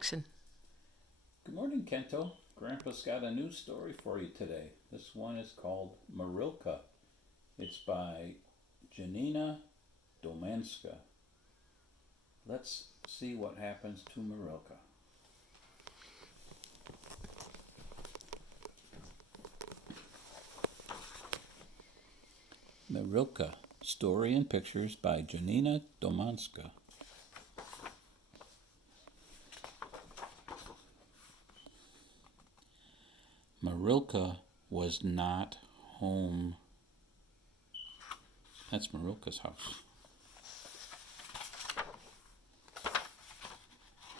action. Good morning, Kento. Grandpa's got a new story for you today. This one is called Marilka. It's by Janina Domanska. Let's see what happens to Marilka. Marilka, story and pictures by Janina Domanska. Marilka was not home. That's Marilka's house.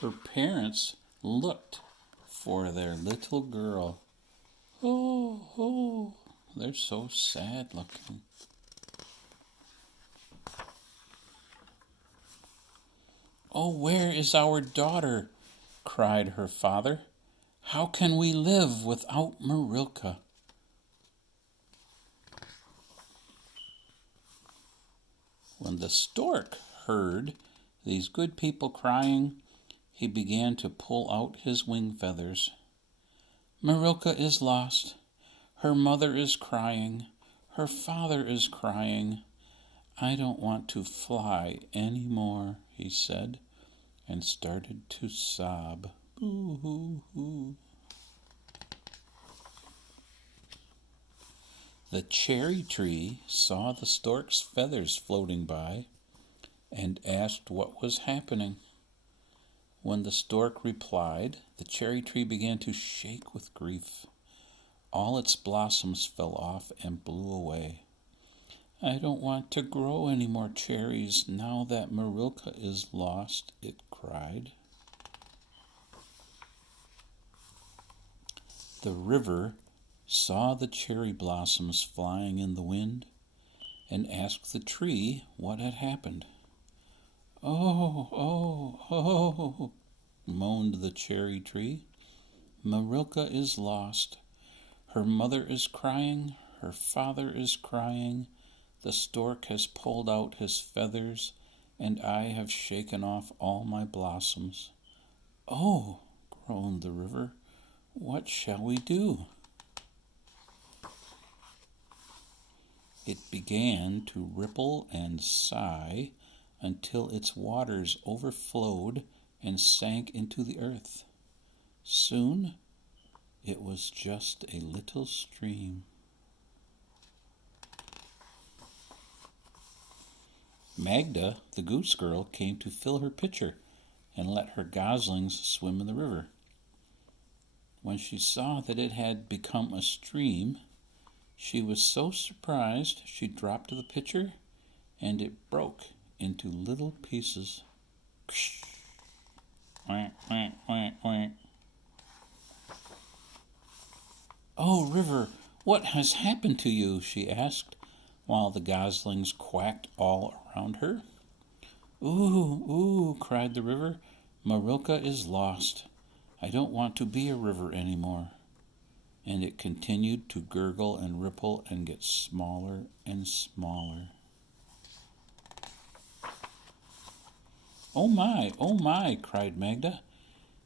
Her parents looked for their little girl. Oh, they're so sad looking. Oh, where is our daughter? Cried her father. How can we live without Marilka? When the stork heard these good people crying, he began to pull out his wing feathers. Marilka is lost. Her mother is crying. Her father is crying. I don't want to fly any more, he said, and started to sob. Boo-hoo-hoo. The cherry tree saw the stork's feathers floating by and asked what was happening. When the stork replied, the cherry tree began to shake with grief. All its blossoms fell off and blew away. I don't want to grow any more cherries now that Marilka is lost, it cried. The river saw the cherry blossoms flying in the wind and asked the tree what had happened. Oh, moaned the cherry tree. Marilka is lost. Her mother is crying. Her father is crying. The stork has pulled out his feathers, and I have shaken off all my blossoms. Oh, groaned the river, what shall we do? It began to ripple and sigh until its waters overflowed and sank into the earth. Soon it was just a little stream. Magda, the goose girl, came to fill her pitcher and let her goslings swim in the river. When she saw that it had become a stream, she was so surprised she dropped the pitcher and it broke into little pieces. Quack, quack, quack, quack. Oh, river, what has happened to you? She asked, while the goslings quacked all around her. Ooh, cried the river. Marilka is lost. I don't want to be a river anymore. And it continued to gurgle and ripple and get smaller and smaller. Oh my, cried Magda.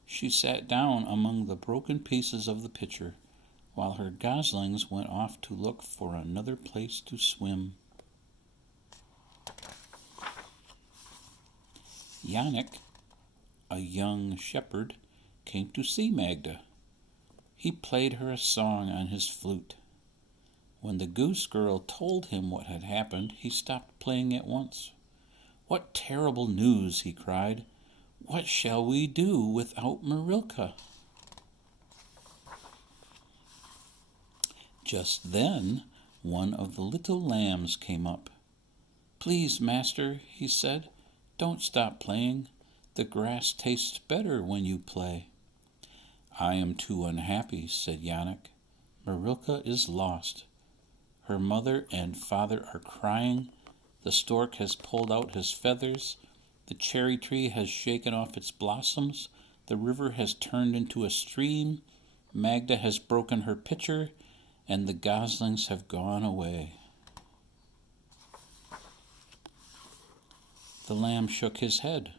She sat down among the broken pieces of the pitcher, while her goslings went off to look for another place to swim. Yannick, a young shepherd, came to see Magda. He played her a song on his flute. When the goose girl told him what had happened, he stopped playing at once. What terrible news, he cried. What shall we do without Marilka? Just then, one of the little lambs came up. Please, master, he said, don't stop playing. The grass tastes better when you play. I am too unhappy, said Yannick. Marilka is lost. Her mother and father are crying. The stork has pulled out his feathers. The cherry tree has shaken off its blossoms. The river has turned into a stream. Magda has broken her pitcher, and the goslings have gone away. The lamb shook his head.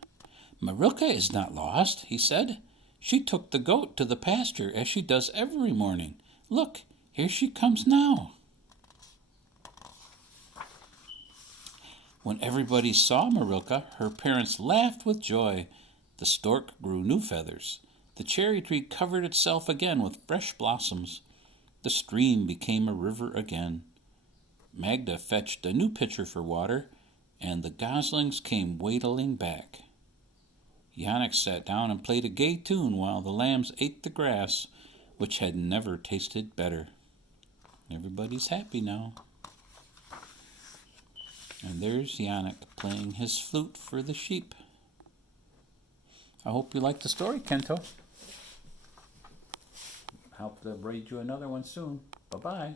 Marilka is not lost, he said. She took the goat to the pasture as she does every morning. Look, here she comes now." When everybody saw Marilka, her parents laughed with joy. The stork grew new feathers. The cherry tree covered itself again with fresh blossoms. The stream became a river again. Magda fetched a new pitcher for water, and the goslings came waddling back. Yannick sat down and played a gay tune while the lambs ate the grass, which had never tasted better. Everybody's happy now. And there's Yannick playing his flute for the sheep. I hope you liked the story, Kento. Hope to braid you another one soon. Bye-bye.